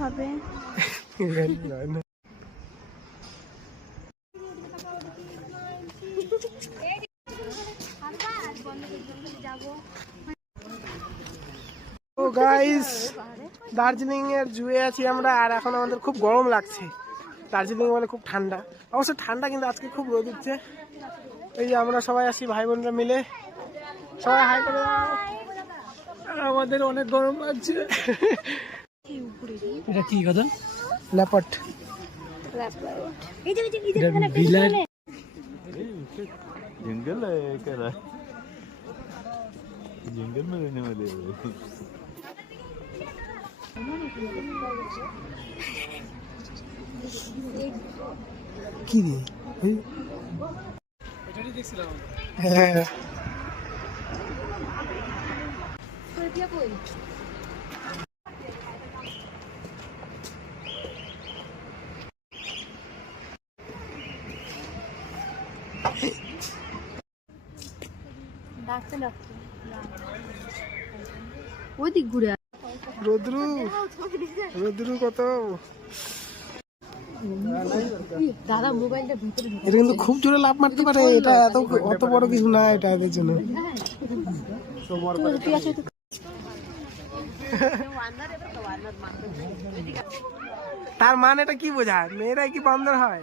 হবে গাইস দার্জিলিং এর জুয়ে আছি আমরা, আর এখন আমাদের খুব গরম লাগছে। দার্জিলিং মানে খুব ঠান্ডা, অবশ্য ঠান্ডা কিন্তু আজকে খুব রোদ উঠছে। এই যে আমরা সবাই আছি ভাই বোনরা মিলে, সবাই হাই করে দাও। আমাদের অনেক গরম লাগছে। এটা কি কথা? ল্যাপট। जंगल है क्या रहा है? जंगल में रहने वाले কি রে? হ্যাঁ ওদিক ঘুরে রোদ্রু রোদ্রু কত। দাদা মোবাইলটা ভিতরে এটা কিন্তু খুব জোরে লাফ মারতে পারে, এটা এত অত বড় কিছু না এটা এদের জন্য। তার মানে এটা কি বোঝায়? মেয়েরাই কি বান্দর হয়?